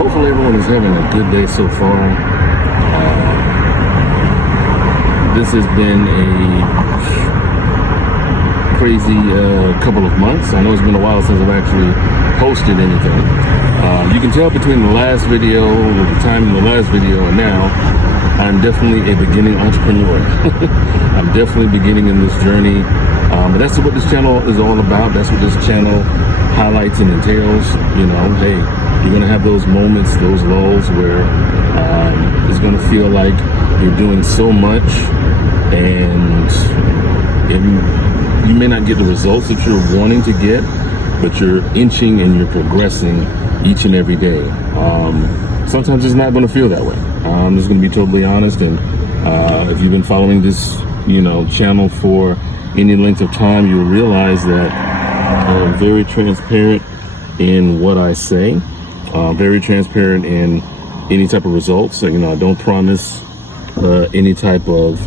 hopefully everyone is having a good day so far. This has been a crazy couple of months. I know it's been a while since I've actually posted anything. You can tell between the last video, the time in the last video, and now, I'm definitely a beginning entrepreneur. I'm definitely beginning in this journey. But that's what this channel is all about. That's what this channel highlights and entails. You know, hey, you're going to have those moments, those lulls where it's going to feel like you're doing so much and you may not get the results that you're wanting to get, but you're inching and you're progressing each and every day. Sometimes it's not going to feel that way. I'm just going to be totally honest. And if you've been following this, channel for any length of time, you'll realize that I'm very transparent in what I say, very transparent in any type of results. So, I don't promise any type of,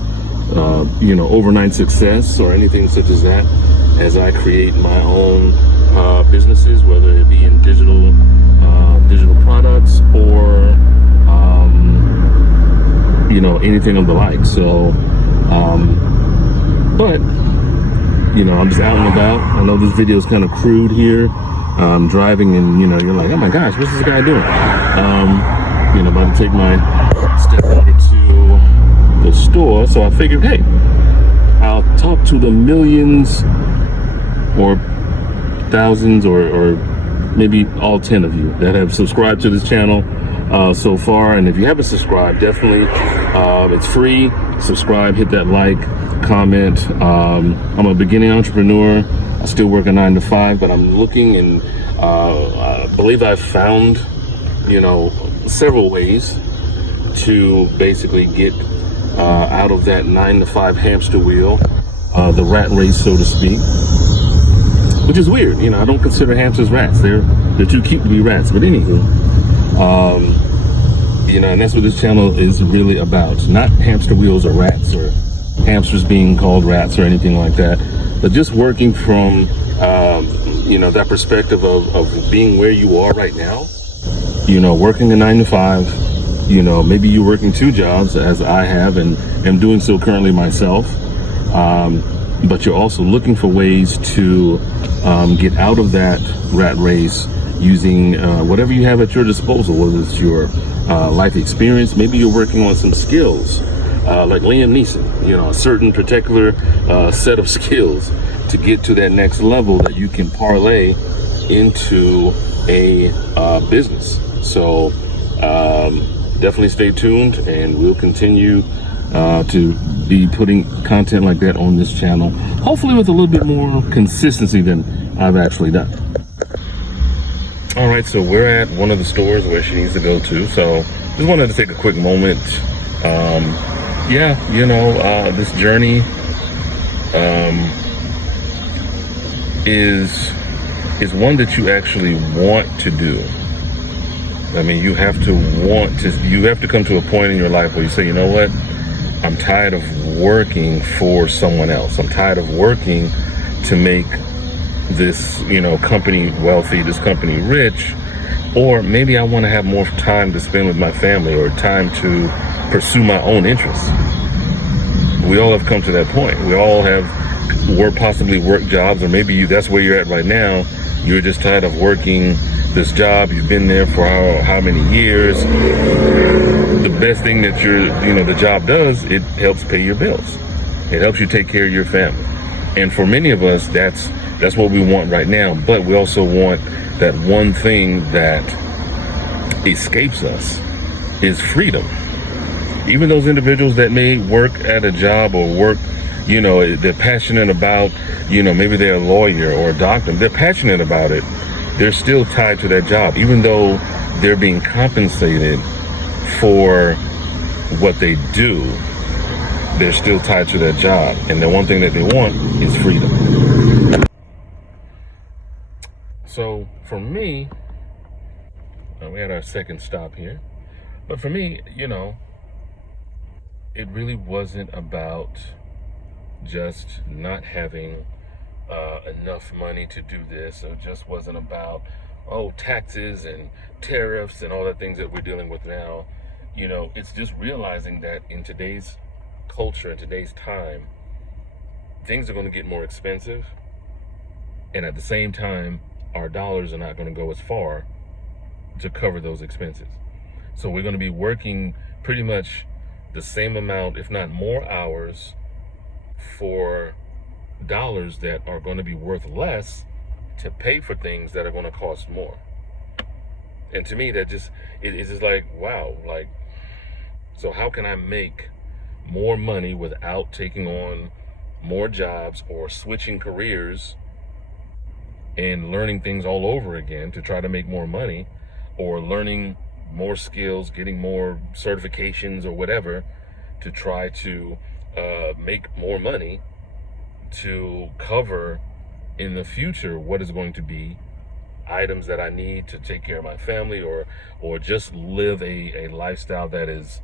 overnight success or anything such as that as I create my own businesses, whether it be in digital products or, anything of the like. So, but I'm just out and about. I know this video is kind of crude here. I'm driving and, you're like, oh my gosh, what's this guy doing? About to take my step over to the store. So I figured, hey, I'll talk to the millions or thousands or maybe all 10 of you that have subscribed to this channel so far. And if you haven't subscribed, definitely, it's free. Subscribe, hit that like, comment. I'm a beginning entrepreneur. I still work a 9-to-5, but I'm looking and I believe I've found, several ways to basically get out of that 9-to-5 hamster wheel, the rat race, so to speak, which is weird. I don't consider hamsters rats. They're too cute to be rats. But anywho, and that's what this channel is really about. Not hamster wheels or rats or hamsters being called rats or anything like that, but just working from that perspective of being where you are right now, working a 9-to-5, maybe you're working 2 jobs as I have and am doing so currently myself, but you're also looking for ways to get out of that rat race using whatever you have at your disposal, whether it's your life experience. Maybe you're working on some skills like Liam Neeson, a certain particular set of skills to get to that next level that you can parlay into a business. So definitely stay tuned, and we'll continue to be putting content like that on this channel, hopefully with a little bit more consistency than I've actually done. All right, so we're at one of the stores where she needs to go to. So just wanted to take a quick moment. This journey is one that you actually want to do. I mean, you have to come to a point in your life where you say, you know what? I'm tired of working for someone else. I'm tired of working to make this, company wealthy, this company rich, or maybe I want to have more time to spend with my family or time to pursue my own interests. We all have come to that point. We all have possibly work jobs, or maybe that's where you're at right now. You're just tired of working this job. You've been there for how many years. The best thing that the job does, it helps pay your bills. It helps you take care of your family. And for many of us, that's what we want right now. But we also want that one thing that escapes us is freedom. Even those individuals that may work at a job or work, they're passionate about, maybe they're a lawyer or a doctor, they're passionate about it. They're still tied to that job, even though they're being compensated for what they do. They're still tied to that job. And the one thing that they want is freedom. So for me, we had our second stop here, but for me, it really wasn't about just not having enough money to do this. It just wasn't about taxes and tariffs and all the things that we're dealing with now. It's just realizing that in today's culture, in today's time, things are going to get more expensive. And at the same time, our dollars are not going to go as far to cover those expenses. So we're going to be working pretty much the same amount, if not more hours, for dollars that are going to be worth less to pay for things that are going to cost more. And to me, that just, it's just like, wow, like, so how can I make more money without taking on more jobs or switching careers and learning things all over again to try to make more money, or learning more skills, getting more certifications or whatever to try to make more money to cover in the future what is going to be items that I need to take care of my family, or just live a lifestyle that is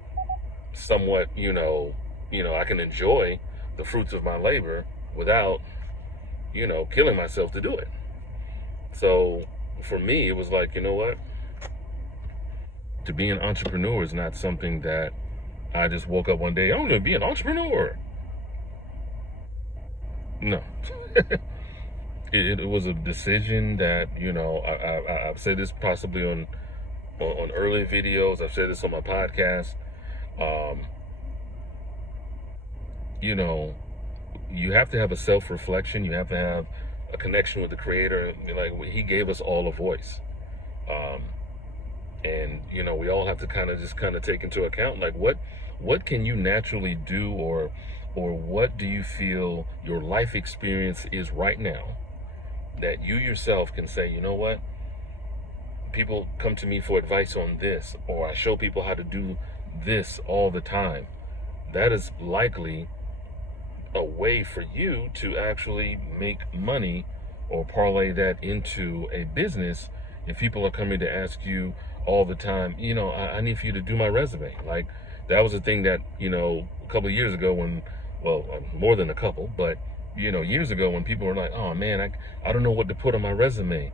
somewhat, I can enjoy the fruits of my labor without, killing myself to do it. So for me, it was like, you know what? To be an entrepreneur is not something that I just woke up one day, I'm going to be an entrepreneur. No. It was a decision that, I've said this possibly on early videos. I've said this on my podcast. You have to have a self-reflection. You have to have a connection with the Creator. Like, He gave us all a voice. And, we all have to kind of take into account, like, what can you naturally do, or what do you feel your life experience is right now that you yourself can say, you know what? People come to me for advice on this, or I show people how to do this all the time. That is likely a way for you to actually make money or parlay that into a business. If people are coming to ask you all the time, I need for you to do my resume. Like, that was a thing that, a couple of years ago when, well, more than a couple, but, years ago when people were like, oh man, I don't know what to put on my resume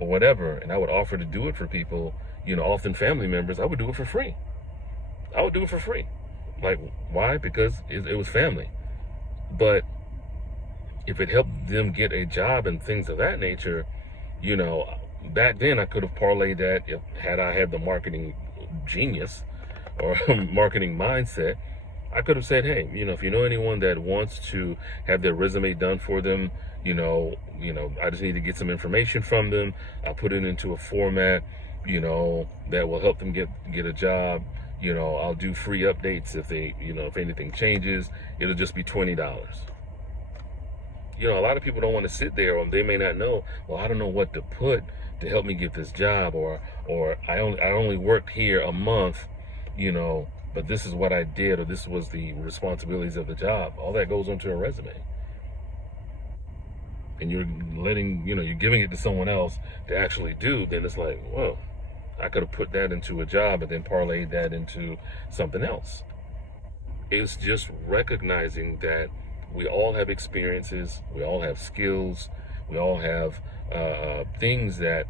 or whatever. And I would offer to do it for people, often family members. I would do it for free. Like, why? Because it was family. But if it helped them get a job and things of that nature, back then I could have parlayed that had I had the marketing genius or marketing mindset. I could have said, hey, if you know anyone that wants to have their resume done for them, I just need to get some information from them. I'll put it into a format, that will help them get a job. I'll do free updates if they, if anything changes. It'll just be $20. A lot of people don't want to sit there, or they may not know, well, I don't know what to put to help me get this job, or I only worked here a month, but this is what I did, or this was the responsibilities of the job. All that goes onto a resume. And you're you're giving it to someone else to actually do, then it's like, whoa, I could have put that into a job and then parlayed that into something else. It's just recognizing that we all have experiences, we all have skills, we all have things that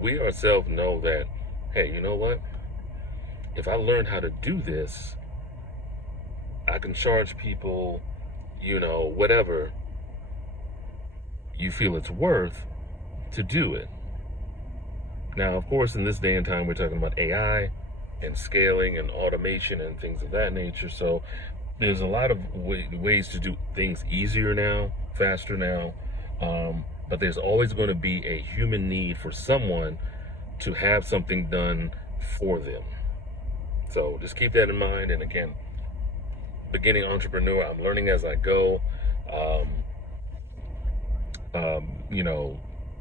we ourselves know that, hey, you know what? If I learn how to do this, I can charge people, whatever you feel it's worth to do it. Now, of course, in this day and time, we're talking about AI and scaling and automation and things of that nature. So there's a lot of ways to do things easier now, faster now. But there's always going to be a human need for someone to have something done for them. So just keep that in mind. And again, beginning entrepreneur, I'm learning as I go.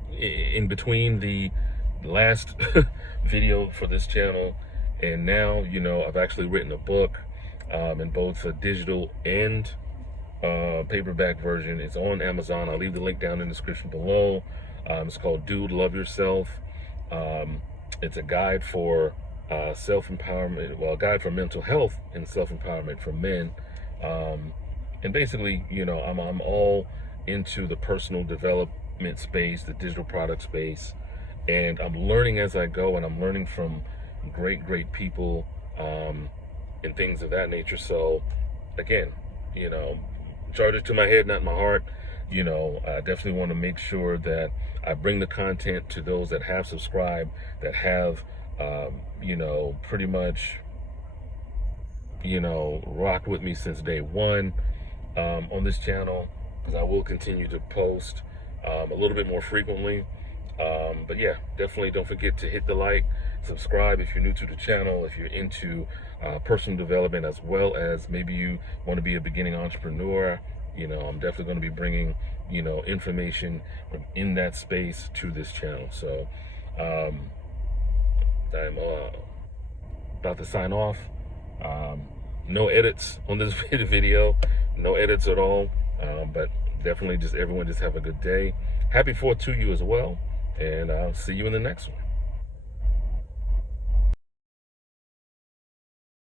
In between the last video for this channel and now, I've actually written a book in both a digital and paperback version. It's on Amazon. I'll leave the link down in the description below. It's called Dude, Love Yourself. It's a guide for self-empowerment, well, a guide for mental health and self-empowerment for men. And basically, I'm all into the personal development space, the digital product space, and I'm learning as I go, and I'm learning from great people, and things of that nature. So again, charge it to my head, not my heart. I definitely want to make sure that I bring the content to those that have subscribed, that have, pretty much, rocked with me since day one, on this channel, because I will continue to post a little bit more frequently. But yeah, definitely don't forget to hit the like, subscribe if you're new to the channel, if you're into personal development, as well as maybe you want to be a beginning entrepreneur. I'm definitely going to be bringing, information in that space to this channel. So I'm about to sign off. No edits on this video, no edits at all. But definitely everyone just have a good day. Happy 4th to you as well. And I'll see you in the next one.